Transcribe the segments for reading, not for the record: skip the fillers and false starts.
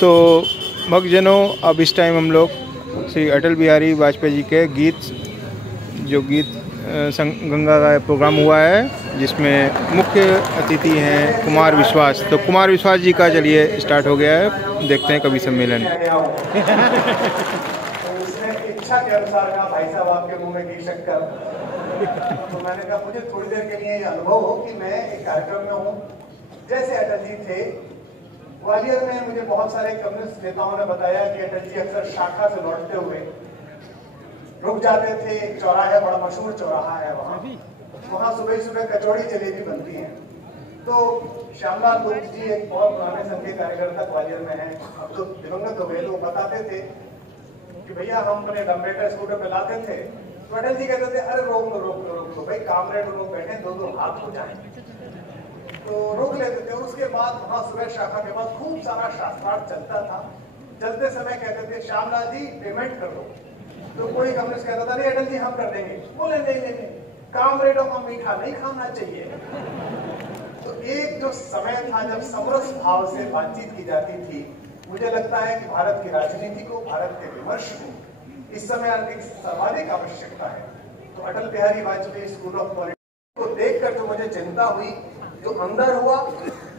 तो भक्तजनों, अब इस टाइम हम लोग श्री अटल बिहारी वाजपेयी जी के गीत गंगा का प्रोग्राम हुआ है, जिसमें मुख्य अतिथि हैं कुमार विश्वास। तो कुमार विश्वास जी का चलिए स्टार्ट हो गया है, देखते हैं कवि सम्मेलन। इच्छा के अनुसार कहा, भाई साहब आपके मुंह में घी शक्कर। तो मैंने कहा मुझे थोड़ी देर के लिए अनुभव हो कि मैं एक कार्यक्रम में हूँ। जैसे अटल जी थे ग्वालियर में, मुझे बहुत सारे कम्युनिस्ट नेताओं ने बताया कि अटल जी अक्सर शाखा से लौटते हुए रुक जाते थे। चौराहा, बड़ा मशहूर चौराहा है वहाँ सुबह सुबह कचौड़ी जलेबी बनती है। तो श्यामलाल गुप्त जी एक बहुत पुराने संघ के कार्यकर्ता ग्वालियर में हैं, अब तो दिवंगत हो गए, तो बताते थे कि भैया हम अपने डम्बेटर स्कूटर पे लाते थे, तो अटल जी कहते थे अरे रोक लो भाई, कामरेड लोग बैठे, दो हाथ हो जाए, तो रोक लेते थे। और उसके बाद वहाँ सुबह शाखा के बाद खूब सारा शास्त्रार्थ चलता था। चलते समय कहते थे श्यामलाल जी पेमेंट कर दो, तो कोई कम्युनिस्ट कहता था नहीं अटल जी हम कर देंगे। बोले नहीं, कामरेडों का मीठा नहीं खाना चाहिए। तो एक जो समय था जब समरस भाव से बातचीत की जाती थी, मुझे लगता है कि भारत की राजनीति को, भारत के विमर्श को इस समय एक सर्वाधिक आवश्यकता है। तो Atal Bihari Vajpayee school of politics को देखकर जो मुझे चिंता हुई, जो अंदर हुआ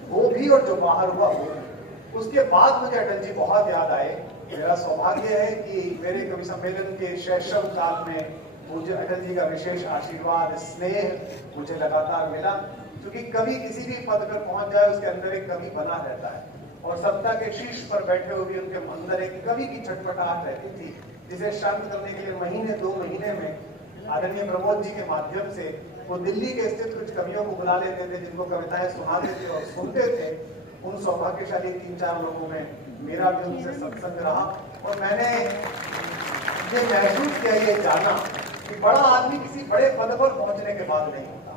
वो भी और जो बाहर हुआ वो भी, उसके बाद मुझे अटल जी बहुत याद आए। मेरा सौभाग्य है कि मेरे कवि सम्मेलन के शैशव काल में मुझे अटल जी का विशेष आशीर्वाद, स्नेह मुझे लगातार मिला। क्योंकि कवि किसी भी पद पर पहुंच जाए, उसके अंदर एक कवि बना रहता है, और सत्ता के शीर्ष पर बैठे हुए उनके अंदर एक कवि की छटपटाहट रहती थी, जिसे शांत करने के लिए महीने 2 महीने में आदरणीय प्रमोद जी के माध्यम से वो दिल्ली के स्थित कुछ कवियों को बुला लेते थे, जिनको कविताएं सुनाते थे और सुनते थे। उन सौभाग्यशाली 3-4 लोगों में मेरा भी उनसे सत्संग रहा, और मैंने ये महसूस किया, ये जाना कि बड़ा आदमी किसी बड़े पद पर पहुंचने के बाद नहीं होता,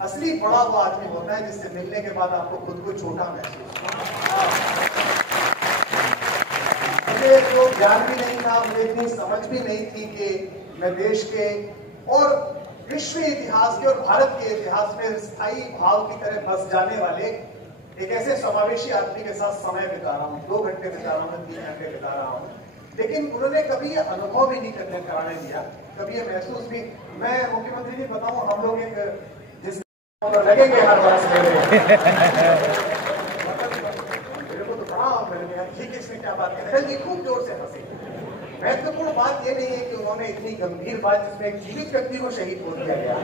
असली बड़ा वो आदमी होता है जिससे मिलने के बाद आपको खुद को छोटा महसूस होता। मुझे तो ज्ञान भी नहीं था, मुझे इतनी समझ भी नहीं थी कि मैं देश के और विश्व इतिहास के और भारत के इतिहास में स्थायी भाव की तरह बस जाने वाले एक ऐसे समावेशी आदमी के साथ समय बिता रहा हूँ। 2 घंटे बिता रहा हूँ, 3 घंटे बिता रहा हूँ, लेकिन उन्होंने कभी ये अनुभव भी नहीं कराने दिया, कभी ये महसूस भी। मैं मुख्यमंत्री जी बताऊं, हम लोग एक जिस लगेंगे हर वर्ष मेरे को तो बड़ा ठीक, इसमें क्या बात है, अटल जी खूब जोर से हंसे। महत्वपूर्ण बात ये नहीं है कि उन्होंने इतनी गंभीर बात जिसमें एक जीवित व्यक्ति को शहीद हो दिया गया,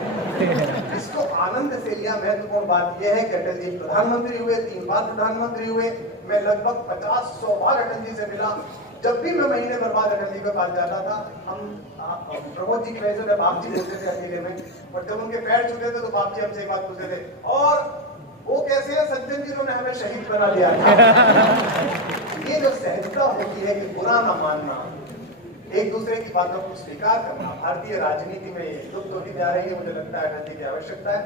इसको आनंद से लिया। महत्वपूर्ण बात यह है कि अटल जी प्रधानमंत्री हुए, 3 बार प्रधानमंत्री हुए। मैं लगभग 50-100 बार अटल जी से मिला। जब भी मैं महीने भर बाद अटल जी के पास जाता था, हम प्रमोद जी की वजह से बाप जी बोलते थे अकेले में, और जब उनके पैर छूते थे तो बाप जी हमसे एक बात पूछते थे, और वो कैसे है सज्जन जी, उन्होंने हमें शहीद बना दिया। ये जो सहजता होती है कि बुरा ना मानना, एक दूसरे की बातों को स्वीकार करना, भारतीय राजनीति में ये लुप्त होती जा रही है। मुझे लगता है अटल जी की आवश्यकता है।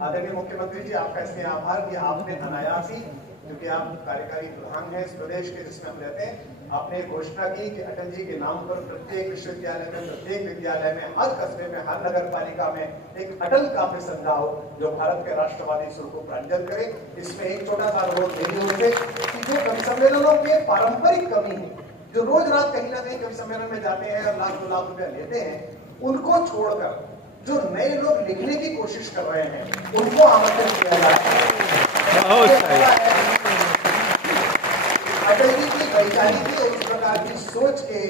आदरणीय मुख्यमंत्री जी, आपका इसलिए आभार कि आपने अनायास ही, क्योंकि आप कार्यकारी प्रधान हैं इस प्रदेश के जिसमें हम रहते हैं, आपने घोषणा की कि अटल जी के नाम पर प्रत्येक विश्वविद्यालय में, प्रत्येक विद्यालय में, हर कस्बे में, हर नगर पालिका में एक अटल काव्य संध्या हो, जो भारत के राष्ट्रवादी सुर को प्रांजल करे। इसमें एक छोटा सा अनुरोध मेरी ओर से कि जो कवि सम्मेलनों के पारंपरिक कवि हैं, जो रोज रात कहीं ना कहीं कवि सम्मेलन में जाते हैं और लाख 2 लाख रुपया लेते हैं, उनको छोड़कर जो नए लोग लिखने की कोशिश कर रहे हैं, उनको आमंत्रित किया जाए। अटल जी की वैचारिक उस प्रकार की सोच के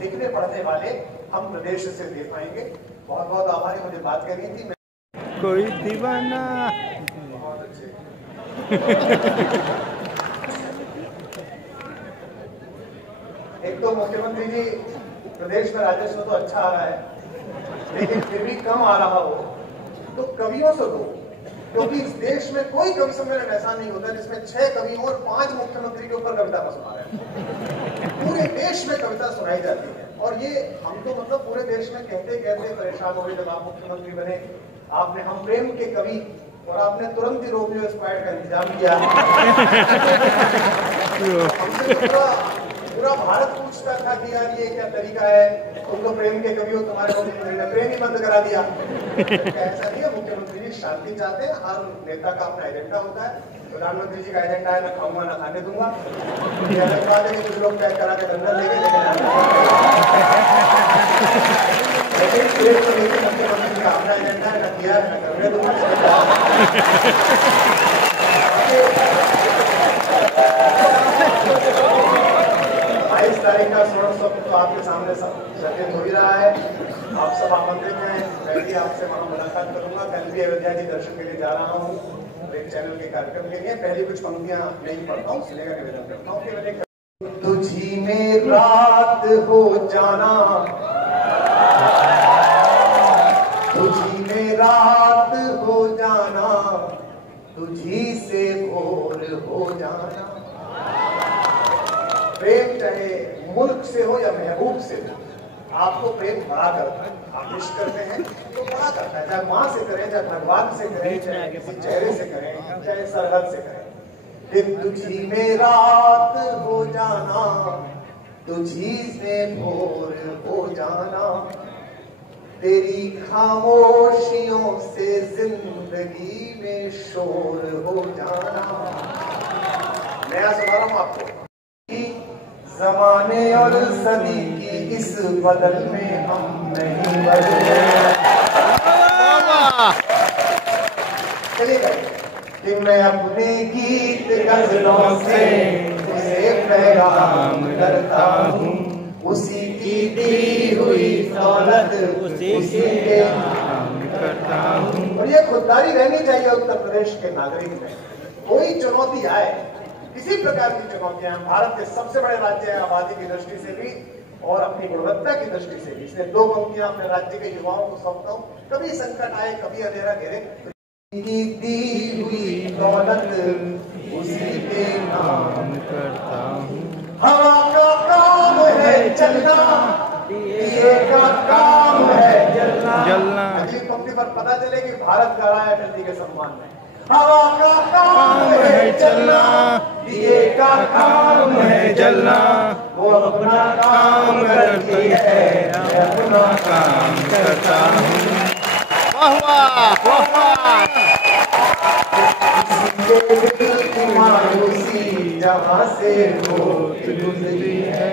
लिखने पढ़ने वाले हम प्रदेश से दे पाएंगे। बहुत बहुत आभारी। मुझे बात करनी थी, कोई दीवाना। बहुत अच्छे। एक तो मुख्यमंत्री जी, प्रदेश में राजस्व तो अच्छा आ रहा है, लेकिन फिर भी कम आ रहा हो तो कवियों से दो, क्योंकि इस देश में कोई कवि सम्मेलन ऐसा नहीं होता जिसमें 6 कवि और 5 मुख्यमंत्री के ऊपर कविता का सुना रहे हैं। पूरे देश में कविता सुनाई जाती है, और ये हम तो मतलब पूरे देश में कहते कहते परेशान हो गए। जब आप मुख्यमंत्री बने, आपने हम प्रेम के कवि, और आपने तुरंत ही रोमियो स्क्वाड का इंतजाम किया। हमसे पूरा भारत पूछता था कि यार ये क्या तरीका है, तुम तो प्रेम के कवि हो, तुम्हारे मुख्यमंत्री ने प्रेम ही बंद करा दिया। ऐसा नहीं है, मुख्यमंत्री जी शांति चाहते हैं, हर नेता का अपना एजेंडा होता है। प्रधानमंत्री जी का एजेंडा है, ना खाऊंगा ना खाने दूंगा। ये अलग बात है कि कुछ लोग पैक करा के दंगल लेके लेकिन मुख्यमंत्री का अपना एजेंडा है, ना किया है ना करने दूंगा। 22 तारीख का स्वर्ण स्वप्न तो आपके सामने सत्य हो ही रहा है। आप सब आमंत्रित हैं, मैं भी आपसे वहां मुलाकात करूंगा। कल भी अयोध्या जी दर्शन के लिए जा रहा हूँ एक चैनल के कार्यक्रम के लिए। पहली कुछ पंक्तियां नहीं पढ़ता हूँ, सुनेगा निवेदन करता हूँ कि मैंने तुझी में रात हो जाना, तुझी में रात हो जाना, तुझी से भोर हो जाना। प्रेम चाहे मुल्क से हो या महबूब से हो, आपको प्रेम बड़ा करता है। आप इश्क करते हैं तो बड़ा करता है, चाहे माँ से करें, चाहे भगवान से करें, चाहे किसी चेहरे से करें, चाहे सरहद से करें। फिर तुझी में रात हो जाना, तुझी से भोर हो जाना, तेरी खामोशियों से जिंदगी में शोर हो जाना। नया सुना रहा हूं आपको। जमाने और सदी की इस बदल में हम नहीं बदले। चलिए कि मैं अपने गीत गजलों से उसे पैगाम करता हूँ, उसी की दी हुई दौलत उसी के नाम करता हूँ। और ये खुददारी रहनी चाहिए उत्तर प्रदेश के नागरिक में। कोई चुनौती आए, किसी प्रकार की चुनौतियां, भारत के सबसे बड़े राज्य है आबादी की दृष्टि से भी और अपनी गुणवत्ता की दृष्टि से भी। इसलिए 2 पंक्तियां अपने राज्य के युवाओं को सौंपता हूं। कभी संकट आए, कभी अंधेरा घेरे, दी हुई दौलत उसी के नाम करता हूं। हवा का काम है चलना, दिए का काम है जलना। अगली पंक्ति पर पता चले कि भारत गा रहा है अटल जी के सम्मान में। हवा का काम है चलना, दिए का काम है जलना, वो अपना काम करती है, मैं अपना काम करता हूँ। वाह वाह वाह। दिल की मायूसी जहाँ से होत गुजरी है,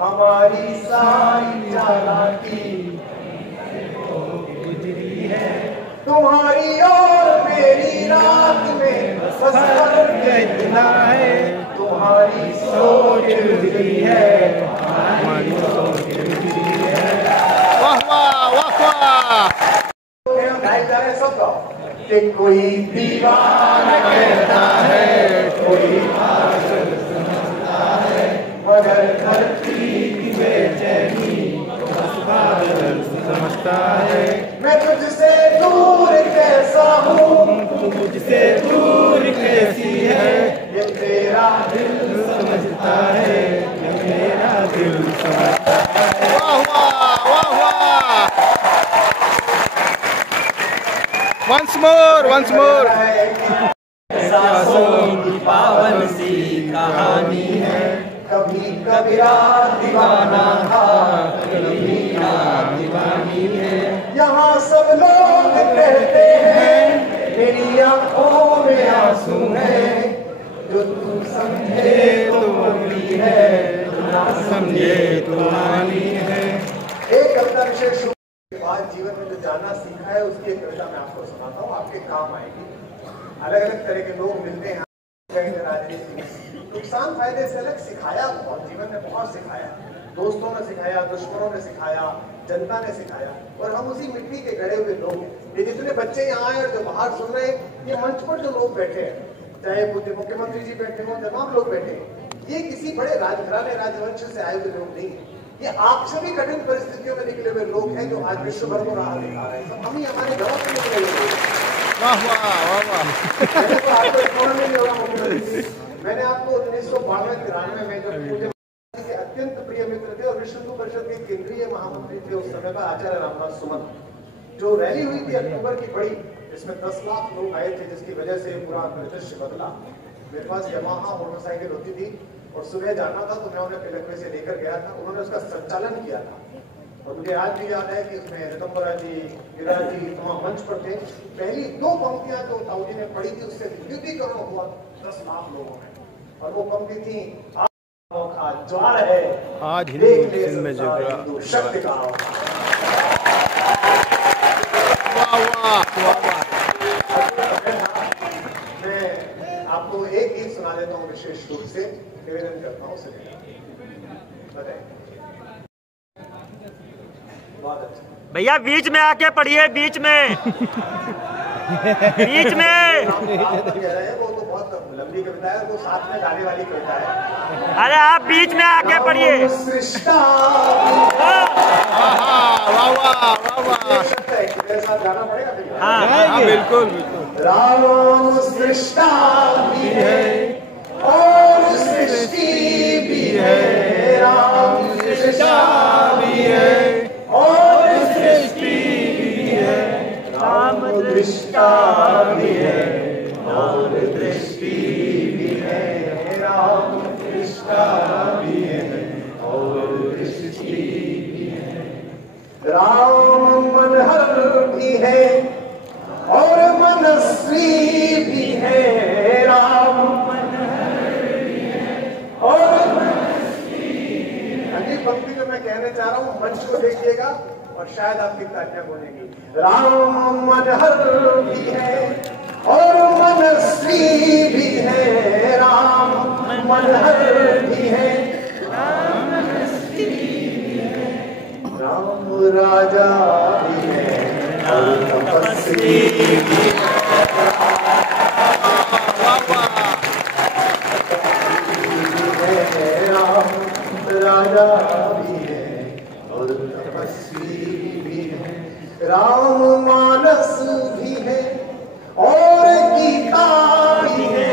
हमारी सारी चालाकी गुजरी है, तुम्हारी और मेरी रात में बस इतना है, तुम्हारी सोच गुजरी है, हमारी सोच गुजरी है। वाह वाह वाह वाह। सब कि कोई दीवाना कहता है, कोई पागल समझता है, मगर धरती की बेचैनी बस पागल समझता है। मैं तुझसे दूर कैसा हूँ, तू मुझसे दूर कैसी है, ये तेरा दिल समझता है, ये मेरा दिल समझता है। वाह वाह वाह वाह। Once more. सांसों की पावन सी कहानी है, कभी कबीरा दीवाना था, कभी ना दीवानी है। यहाँ सब लोग कहते हैं मेरी आंखों में आंसू है, जो तू समझे तो बोली है, ना समझे तो मानी है। एक कविता विशेष आज जीवन में जो जाना सीखा है उसकी एक कविता मैं आपको सुनाता हूँ, आपके काम आएगी। अलग अलग तरह के लोग मिलते हैं राजनीति, नुकसान फायदे से अलग सिखाया बहुत, जीवन में बहुत सिखाया। दोस्तों ने सिखाया, दुश्मनों ने सिखाया, जनता ने सिखाया, और हम उसी मिट्टी के गड़े हुए लोग हैं। ये जितने बच्चे यहाँ आए और जो बाहर सुन रहे हैं, ये मंच पर जो लोग बैठे हैं, चाहे मुख्यमंत्री जी बैठे हों, तमाम लोग बैठे हैं, ये किसी बड़े राजघराने राजवंश से आए हुए लोग नहीं है। ये आप सभी कठिन परिस्थितियों में निकले हुए लोग हैं जो आज विश्व भर को राह दिखा रहे हैं। हम ही हमारे घरों से निकले हुए लोग। वाह वाह वाह वाह। मैंने आपको 1992-93 में जब मुझे के अत्यंत प्रिय मित्र थे और विश्व हिंदू परिषद के केंद्रीय महामंत्री थे उस समय पर आचार्य रामदास सुमन, जो रैली हुई थी अक्टूबर की बड़ी, जिसमें 10 लाख लोग आए थे, जिसकी वजह से पूरा परिदृश्य बदला। मेरे पास यमाहा मोटरसाइकिल होती थी और सुबह जाना था तो मैं उन्हें पिलखवे से लेकर गया था। उन्होंने उसका संचालन किया था और मुझे आज भी याद है कि उसमें ऋतंबरा जी, गिरिराज जी वहां मंच पर थे। पहली 2 पंक्तियां जो ताऊ जी ने पढ़ी थी उससे विद्युतीकरण हुआ 10 लाख लोगों में, और वो पंक्ति थी का ज्वार है आज हिंदू सिंध में जगह शक्ति का। वाह वाह वाह वाह। मैं आपको एक गीत सुना देता हूँ, विशेष रूप से निवेदन करता हूँ, बताइए। बहुत अच्छा भैया, बीच में आके पढ़िए, बीच में बीच में। वो तो बहुत लंबी कविता है, वो साथ में गाने वाली कविता है। अरे आप बीच में आके पढ़िए। वाह वाह वाह वाह। मेरे साथ गाना पड़ेगा फिर। हाँ बिल्कुल बिल्कुल। राम सृष्टा भी है और सृष्टि भी है, राम सृष्टा भी है और सृष्टि भी है, राम दृष्टा भी है और दृष्टि भी है, राम दृष्टा भी है और दृष्टि भी है, राम मनहर भी है और मनस्वी भी है, राम मनहर भी है और मनस्वी भी है। अगली पंक्ति जो मैं कहने चाह रहा हूँ, मंच को देखिएगा और शायद आपकी तालियां बोलेंगी। राम मनहर भी है और मनस्वी भी है, राम मनहर भी है, राम मनस्वी भी है, राम राजा भी है और तपस्वी भी है, राम राजा भी है और तपस्वी भी है, राम मानस भी है और गीता भी है,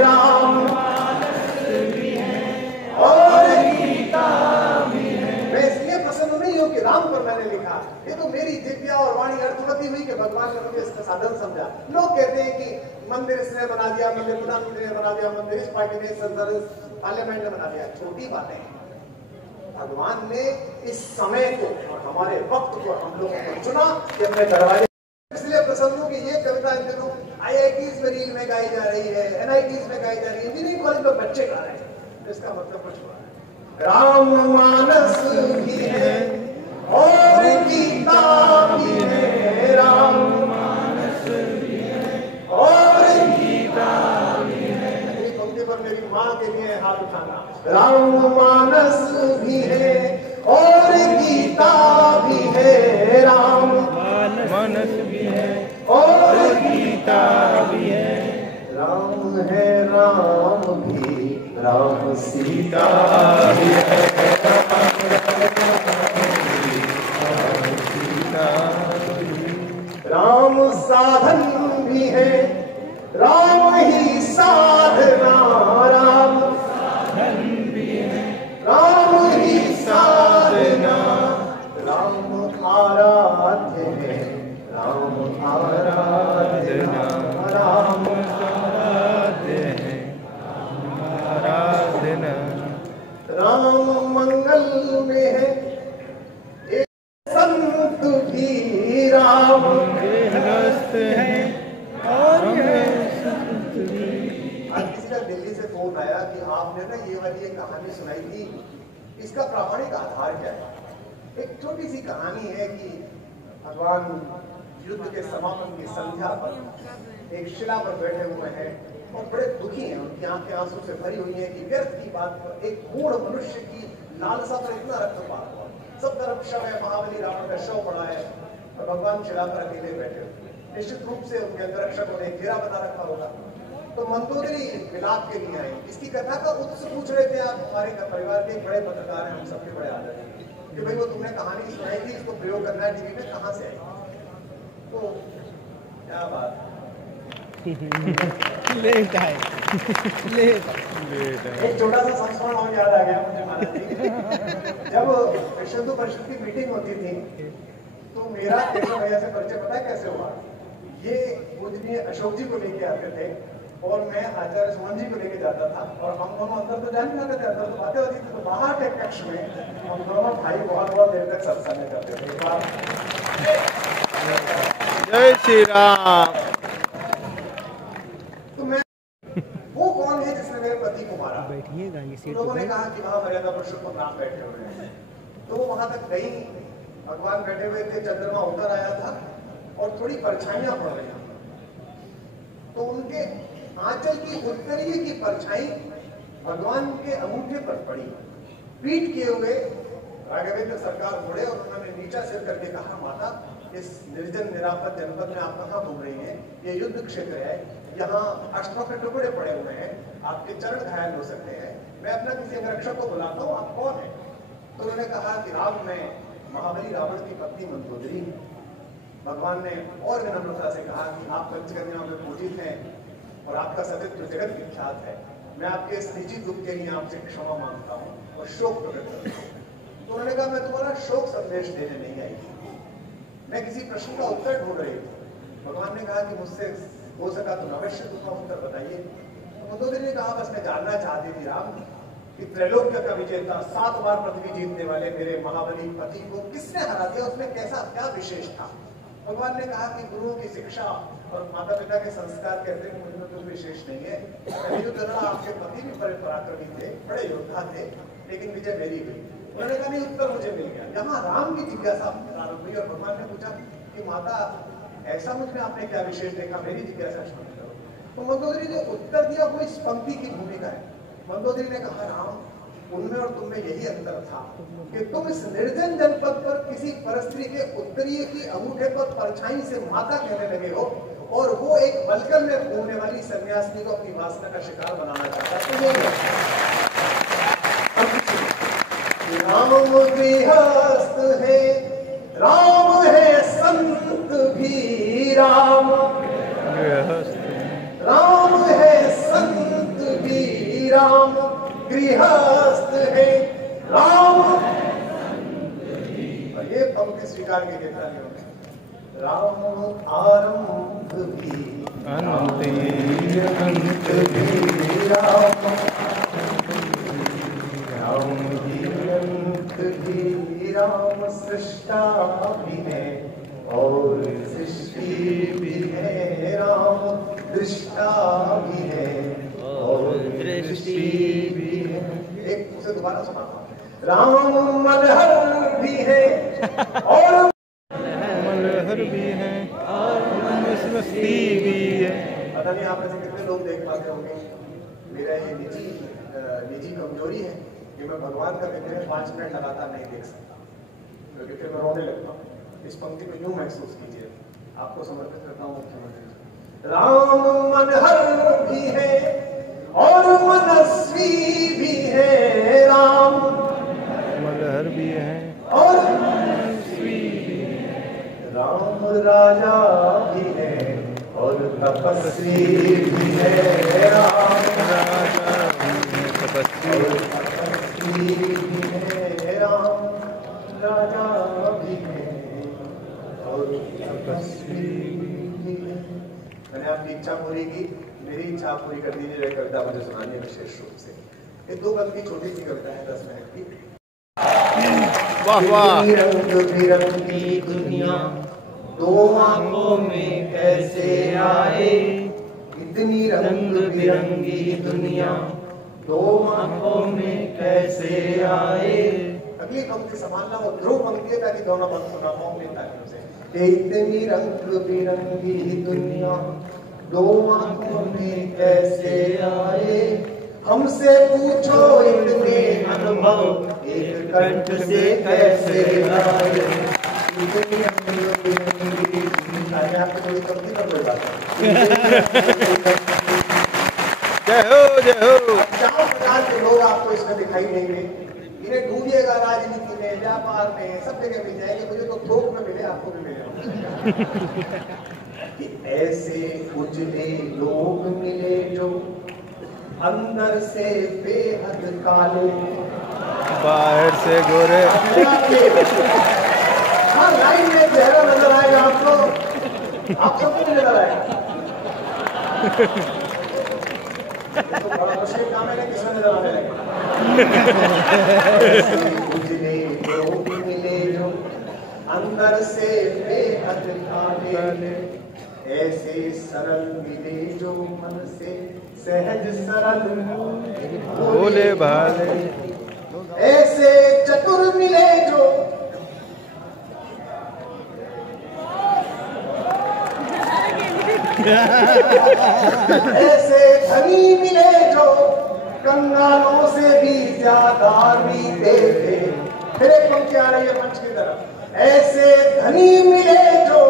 राम मानस भी है और गीता भी है। मैं इसलिए पसंद नहीं हूं कि राम पर मैंने लिखा, ये तो मेरी जिज्ञा और वाणी अर्थवती हुई कि भगवान ने मुझे इसका साधन समझा। लोग कहते हैं कि मंदिर इसने बना दिया, मंदिर प्रधानमंत्री ने बना दिया, मंदिर इस पार्टी ने, संसद पार्लियामेंट ने बना दिया। छोटी बातें हैं। भगवान ने इस समय को और हमारे वक्त को हम लोगों को चुना कि अपने दरवाजे। इसलिए पसंद हूं कि ये कविता इन दिनों IITs में गाई जा रही है, NITs में गाई जा रही है, इंजीनियरिंग कॉलेज में बच्चे गा रहे हैं। इसका मतलब कुछ हुआ है। राम मानस भी है और गीता भी है, राम मानस भी है और गीता भी है। अगली पंक्ति पर मेरी माँ के लिए हाथ उठाना। राम मानस भी है और गीता भी है, राम मानस भी है और गीता भी है, राम है राम भी, राम सीता भी है, राम साधन भी है, राम ही साधना, राम साधन भी है, राम ही साधना, राम आराध्य है, राम आराधना, राम आराध्य है आराधना, राम मंगल में है एक संत भी, राम हस्त है और आज किसी का दिल्ली से फोन आया कि आपने ना ये वाली एक कहानी सुनाई थी, इसका प्रामाणिक आधार क्या है? एक छोटी सी कहानी है कि भगवान युद्ध के समापन की संध्या पर एक शिला पर बैठे हुए हैं और बड़े दुखी हैं, उनकी आंखें आंसू से भरी हुई हैं कि व्यर्थ की बात पर एक मूढ़ मनुष्य की लालसा पर इतना रक्तपात हुआ। सब तरफ शव है, महाबली रावण का शव पड़ा है और भगवान शिला पर अकेले बैठे हुए। निश्चित रूप से उनके अंतरक्षकों ने घेरा बना रखा होगा। तो मंदोदरी विलाप के लिए आई। इसकी कथा का उत्स पूछ रहे थे आप, हमारे परिवार के बड़े पत्रकार हैं, हम सबके बड़े आदर हैं कि भाई वो तुमने कहानी सुनाई थी, इसको प्रयोग करना है टीवी में, कहाँ से आई? तो क्या बात लेता है एक छोटा सा संस्मरण और याद आ गया मुझे महाराज जी। जब विश्व परिषद की मीटिंग होती थी तो मेरा केशव भैया से परिचय पता है कैसे हुआ? ये पूजनीय अशोक जी को लेके आते थे और मैं आचार्य सुमन जी को लेके जाता था और हम दोनों अंदर तो जान नहीं पाते थे, अंदर तो बातें होती थी। तो बाहर के कक्ष में हम दोनों भाई बहुत बहुत देर तक सत्संग करते थे। जय श्री राम। तो मैं वो लोगों ने कहा कि वहां मर्यादा पुरुषोत्तम राम बैठे हुए हैं, तो वो वहां तक गई। भगवान बैठे हुए थे, चंद्रमा उतर आया था और थोड़ी परछाइयां पड़ रही थी, तो उनके आंचल की उत्तरीय की परछाई भगवान के अंगूठे पर पड़ी। पीठ किए हुए राघवेंद्र सरकार मुड़े और उन्होंने नीचा सिर करके कहा, माता इस निर्जन निरापद जनपद में आप कहाँ घूम रही हैं? ये युद्ध क्षेत्र है, यहाँ अस्त्रों के टुकड़े पड़े हुए हैं, आपके चरण घायल हो सकते हैं, मैं अपना किसी अंगरक्षक को बुलाता हूँ, आप कौन है? तो उन्होंने कहा कि राम, मैं महाबली रावण की पत्नी मंदोदरी। भगवान ने और विनम्रता से कहा कि आप पंचकन्याओं में पूजित हैं और आपका सतीत्व जगत विख्यात है, मैं आपके इस निजी दुख के लिए आपसे क्षमा मांगता हूँ और शोक प्रकट करता हूँ। तो उन्होंने कहा, मैं तुम्हारा शोक संदेश देने नहीं आई, मैं किसी प्रश्न का उत्तर ढूंढ रही हूँ। भगवान ने कहा कि मुझसे हो सका तो अवश्य उसका उत्तर बताइए। तो मंदोदरी ने कहा, बस मैं जानना चाहती थी राम कि त्रैलोक्य का विजेता, 7 बार पृथ्वी जीतने वाले मेरे महाबली पति को किसने हरा दिया, उसमें कैसा क्या विशेष था? भगवान ने कहा कि गुरुओं की शिक्षा और माता पिता के संस्कार कहते हैं मुझमें कुछ विशेष नहीं है, युद्ध लड़ा, आपके पति भी बड़े पराक्रमी थे, बड़े योद्धा थे, लेकिन विजय मेरी हुई। उन्होंने कहा नहीं, उत्तर मुझे मिल गया। यहाँ राम की जिज्ञासा प्रारंभ हुई और भगवान ने पूछा कि माता ऐसा मुझमें आपने क्या विशेष देखा, मेरी जिज्ञासा शुरू करो। तो मंदोदरी ने उत्तर दिया, वो इस पंक्ति की भूमिका है। मंदोदरी ने कहा, राम उनमें और तुममें यही अंतर था कि तुम इस निर्जन जनपद पर किसी परस्त्री के उत्तरीय की अंगूठे पर परछाई से माता कहने लगे हो और वो एक बलकल में घूमने वाली सन्यासिनी को अपनी वासना का शिकार बनाना चाहता है। राम गृहस्थ है, राम है संत भी, राम राम है संत भी, राम गृहस्थ है, राम। ये पंक्ति स्वीकार के देता है, राम आरंभ भी, अंत भी, राम राम भी, राम सृष्टा भी है और सृष्टि भी है, राम दृष्टा भी है और दृष्टि भी है। एक उसे दोबारा सुनाता हूं, राम मलहर भी है और मलहर भी है और मस्ती भी है। पता नहीं आप ऐसे कितने लोग देख पाते होंगे, मेरा ये निजी कमजोरी है कि मैं भगवान का विग्रह 5 मिनट लगातार नहीं देख सकता, क्योंकि फिर मैं रोने लगता हूँ। इस पंक्ति को यूं महसूस कीजिए, आपको समर्पित करता हूँ मुख्यमंत्री। राम मनहर भी है और मनस्वी भी है, राम मनहर भी है और मनस्वी भी है, राम राजा भी है और तपस्वी भी है, राम राजा भी है तपस्वी भी है, राम राजा भी है और तपस्वी भी है। मैंने आपकी इच्छा पूरी की, मेरी इच्छा पूरी कर दीजिए। यह कविता मुझे सुनानी है विशेष रूप से। ये 2 बंद की छोटी सी कविता है, 10 मिनट की। वाह वाह। रंग बिरंगी दुनिया 2 आंखों में कैसे आए, इतनी रंग बिरंगी दुनिया 2 आंखों में कैसे आए। अगली पंक्ति संभालना, वो ध्रुव पंक्ति है ताकि दोनों पंक्ति सुना पाऊं अपनी तालियों से। इतनी रंग बिरंगी दुनिया 2 आंखों में कैसे आए, हमसे पूछो इतने अनुभव एक कंठ से कैसे आए। इतनी रंग बिरंगी दुनिया, आपको थोड़ी पंक्ति पर बोल रहा था। जय हो जय हो। 4 प्रकार के लोग आपको इसमें दिखाई देंगे, इन्हें ढूंढिएगा राजनीति में, व्यापार में, सब जगह मिल जाएंगे। मुझे तो थोक में मिले, आपको भी मिले। कि ऐसे उजले लोग मिले जो अंदर से बेहद काले, बाहर से गोरे। हाँ, लाइन में चेहरा नजर आएगा आपको, आप सबको भी नजर आएगा। तो बड़ा मुश्किल काम है, किसमें नजर आने लगे। उजले लोग मिले जो अंदर से बेहद काले, ऐसे सरल मिले जो मन से सहज सरल भोले भाले, ऐसे चतुर मिले जो ऐसे धनी मिले जो कंगालों से भी ज्यादा मीठे थे। फिर एक पंक्ति आ रही है मंच की तरफ। ऐसे धनी मिले जो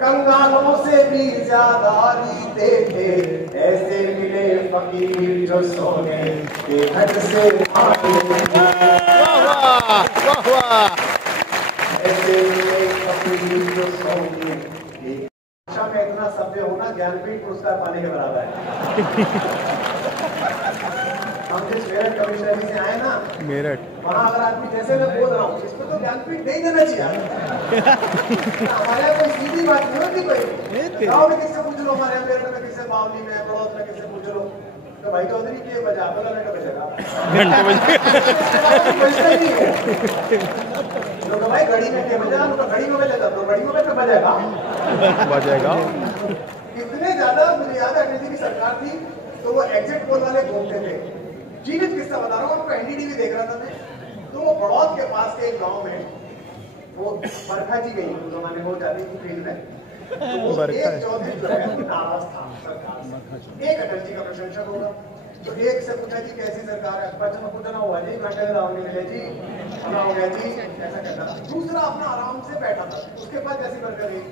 कंगालों से भी ज्यादा रीते थे। ऐसे मिले फकीर जो सोने के घट से आए। ऐसे मिले फकीर जो सोने के। भाषा में इतना सभ्य होना ज्ञानपीठ पुरस्कार पाने के बराबर है। हम जिस मेरठ कमिश्नरी से आए ना, मेरठ, वहाँ अगर आदमी जैसे मैं बोल रहा हूँ, इसमें तो ज्ञानपीठ नहीं देना चाहिए। हमारे यहाँ कोई सीधी बात नहीं होती कोई। गाँव में किससे पूछ लो, हमारे यहाँ मेरठ में किससे, बावली में, बड़ौद में किससे पूछ लो, तो भाई चौधरी के बजा बोला घंटा बजेगा, तो भाई घड़ी में के बजा, तो घड़ी में बजेगा, तो घड़ी में बजेगा बजेगा। इतने ज्यादा मुझे याद है अटल जी की सरकार थी तो वो एग्जिट पोल वाले घूमते थे। जीवित किस्सा बता रहा हूँ आपको, एनडीटीवी देख रहा था मैं, तो वो बड़ौद के पास के एक गांव में वो बरखा जी गई उस जमाने में, वो जाती थी फील्ड में, तो वो एक चौधरी जो है नाराज था सरकार से। एक अटल जी का प्रशंसक होगा, तो एक से पूछा जी कैसी सरकार है, बच्चों में पूछना हुआ जी घंटे रावणी मिले जी, हमारा हो गया जी, ऐसा कहता। दूसरा अपना आराम से बैठा था, उसके बाद जैसी बरकत रही,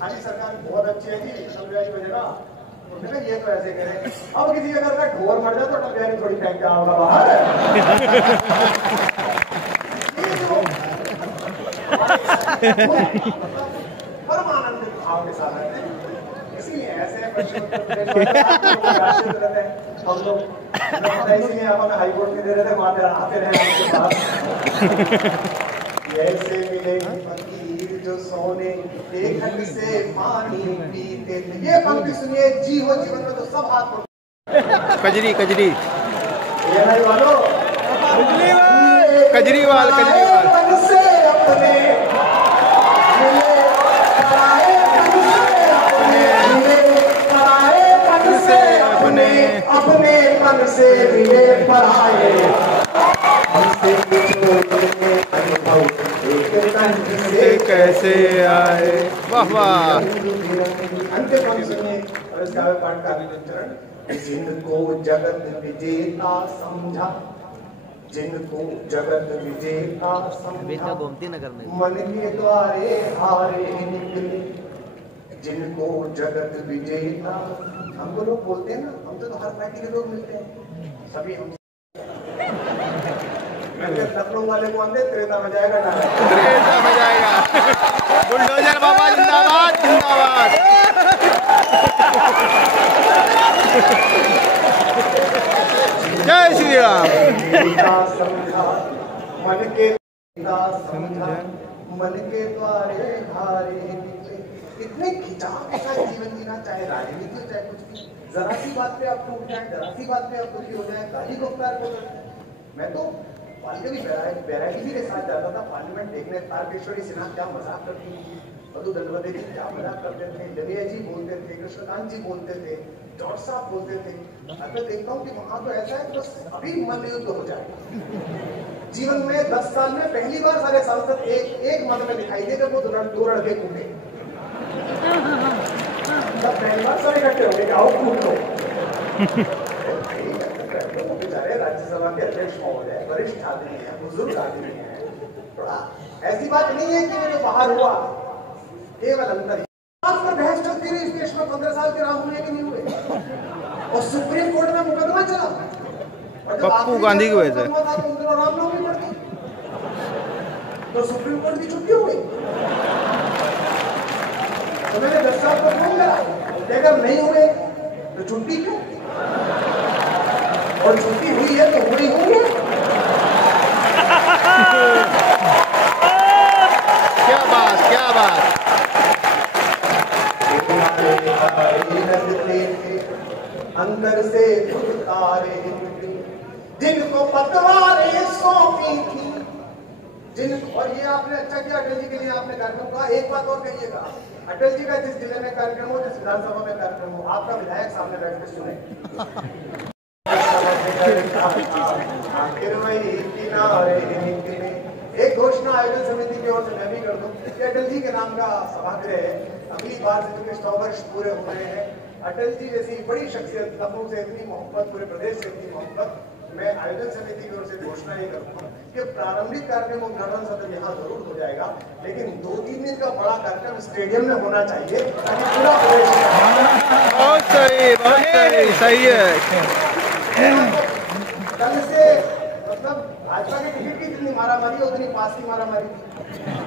हाजी सरकार बहुत अच्छी है जी, अटल बिहारी बजेगा, उसने ये तो ऐसे कह रहे। अब किसी अगर का ढोर मर जाए तो अटल बिहारी थोड़ी फेंक के आओगा बाहर। परमानंदित भाव के साथ रहते हैं, इसलिए ऐसे हम लोग इसलिए आप हमें हाईकोर्ट में दे रहे थे, वहां आते रहे आपके पास। ऐसे मिले फकीर जो सोने के घट से पानी पीते थे। ये पंक्ति सुनिए, जी हो जीवन में तो सब हाथ उठाओ। कजरी कजरी ये नहीं वालों, कजरीवाल कजरीवाल से अपने मिले पराए पन से अपने अपने पन से मिले पराए। हमसे कैसे आए। वाह वाह। अंतिम पंक्ति सुनिए और इसका पाठ का चरण। जिनको जगत विजेता समझा, जिनको जगत विजेता समझा, मन के द्वारे हारे निकले। जिनको जगत विजेता, हमको लोग बोलते हैं ना, हम तो हर पार्टी के लोग मिलते हैं, सभी हम लखनऊ वाले को आते त्रेता में जाएगा, त्रेता में जाएगा। बुलडोजर बाबा जिंदाबाद जिंदाबाद। जय श्री राम। समझा मन के समझा, मन के द्वारे हारे निकले। इतने खिंचाव के साथ जीवन जीना, चाहे राजनीति हो चाहे कुछ भी, जरा सी बात पे आप टूट जाए, जरा सी बात पे आप दुखी हो जाए, गाली गुफ्तार हो जाए। मैं तो वाल्मीकि बैरागी जी के साथ जाता था पार्लियामेंट देखने, तारकेश्वरी सिन्हा क्या मजाक करती थी, मधु दंडवते जी क्या मजाक करते थे, जलिया जी बोलते थे, कृष्णकांत जी बोलते थे, जॉर्ज साहब बोलते थे। अब मैं देखता हूँ कि वहां तो ऐसा है बस अभी मन युद्ध हो जाए। जीवन में 10 साल में पहली बार सारे सांसद एक मत में दिखाई दे जब वो दो लड़के कूटे, तब पहली बार सारे इकट्ठे हो गए, आओ कूट लो। बेचारे राज्यसभा के अध्यक्ष महोदय वरिष्ठ आदमी है, बुजुर्ग आदमी है, थोड़ा ऐसी बात नहीं है कि जो बाहर हुआ केवल अंतर पर बहस चलती रही। इस देश में 15 साल के राम हुए कि नहीं हुए, और सुप्रीम कोर्ट में मुकदमा चला, और जब पप्पू गांधी की वजह से रामनवमी पड़ती तो सुप्रीम कोर्ट की छुट्टी हो गई। तो मैंने 10 साल पर फोन करा, अगर नहीं हुए तो छुट्टी क्यों, और छुट्टी हुई है तो हुई होंगे। क्या बात क्या बात। अंदर से तारे जिनको पतवारें सौंपी थी, और ये आपने अच्छा किया अटल जी के लिए आपने कार्यक्रम कहा। एक बात और कहिएगा, अटल जी का जिस जिले में कार्यक्रम हो, जिस विधानसभा में कार्यक्रम हो, आपका विधायक सामने बैठ के सुने। एक घोषणा आयोजन समिति की ओर से मैं भी कर दूं कि अटल जी के नाम का सभागृह है। अगली बार से क्योंकि 100 वर्ष पूरे हो रहे हैं, अटल जी जैसी बड़ी शख्सियत, लखनऊ से इतनी मोहब्बत, पूरे प्रदेश से इतनी मोहब्बत, मैं आयोजन समिति की ओर से घोषणा ही करूंगा कि प्रारंभिक कार्यक्रम उद्घाटन सत्र यहाँ जरूर हो जाएगा, लेकिन 2-3 दिन का बड़ा कार्यक्रम स्टेडियम में होना चाहिए ताकि पूरा प्रदेश। बहुत सही, सही है। कल से मतलब भाजपा के टिकट की जितनी मारामारी है उतनी पास की मारामारी थी।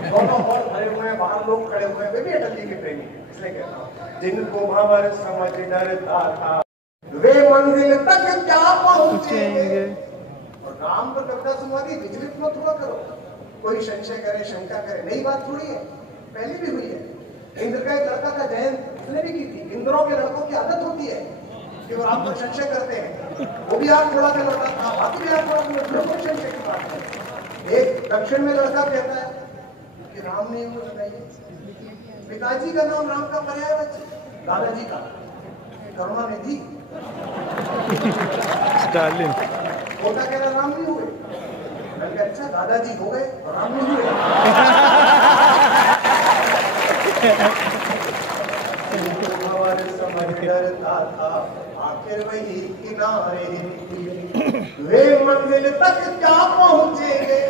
दोनों हॉल भरे हुए हैं, बाहर लोग खड़े हुए हैं, वे भी अटल जी के प्रेमी हैं, इसलिए कहता हूँ जिनको भंवर समझ डरता था वे मंजिल तक क्या पहुंचेंगे। और राम पर कविता सुनवादी विचलित मत हुआ करो, कोई संशय करे, शंका करे, नई बात थोड़ी है, पहले भी हुई है। इंद्र का एक लड़का था जयंत, उसने भी की थी। इंद्रों के लड़कों की आदत होती है कि वो राम पर संशय करते हैं, वो भी आग थोड़ा सा लड़का था, बाकी भी आग थोड़ा सा संशय की बात है। एक दक्षिण में लड़का कहता है कि राम ने वो सुनाइए, पिताजी का नाम राम का पर्यायवाची, दादाजी का करुणानिधि, स्टालिन, छोटा कह रहा राम नहीं हुए। मैंने कहा अच्छा दादाजी हो गए और राम नहीं हुए। समझ डरता था आखिर वही किनारे, वे मंजिल तक क्या पहुंचेंगे,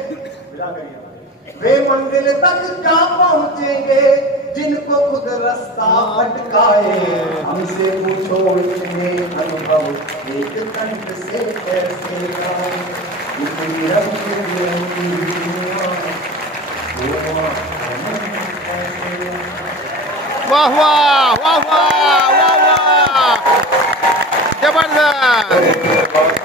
वे मंजिल तक क्या पहुंचेंगे जिनको खुद रास्ता भटकाए। हमसे पूछो इतने अनुभव एक कंठ से कैसे गाए, इतनी रंग बिरंगी दुनिया, वाह वाह वाह वाह वाह वाह, जबरदस्त।